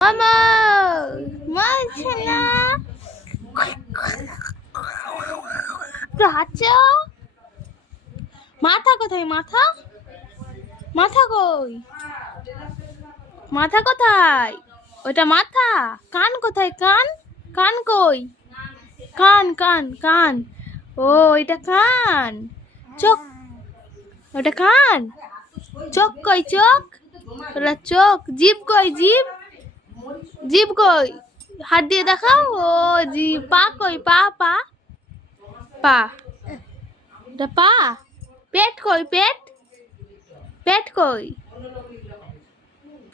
মামা মাছ না তো হাঁচো মাথা কোথায় মাথা মাথা কই মাথা কোথায় ওটা মাথা কান কোথায় কান কান কই কান কান কান ও এটা কান চোখ ওটা কান চোখ কই চোখ ওটা চোখ জিভ কই জিভ জিভ কই হাত দিয়ে দেখাও ও জিভ পা কই পা পা পা ওটা পা পেট কই পেট পেট কই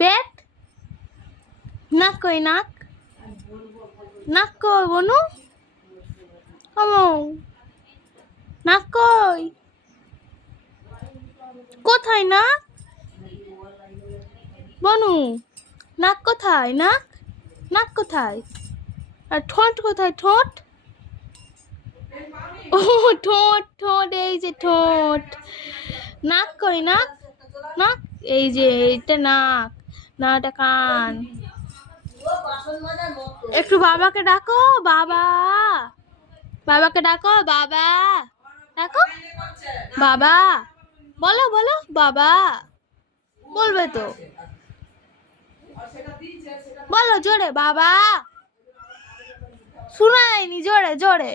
পেট নাক কই নাক নাক কই বনু নাক কই কোথায় নাক বনু নাক কোথায় নাক নাক কোথায় আর ঠোঁট কোথায় ঠোঁট ও ঠোঁট ঠোঁট এই যে ঠোঁট নাক কই নাক নাক এই যে এটা নাক না এটা কান একটু বাবাকে ডাকো বাবা বাবাকে ডাকো বাবা ডাকো বাবা বলো বলো বাবা বলবে তো বলো জোরে বাবা শোনায়নি জোরে জোরে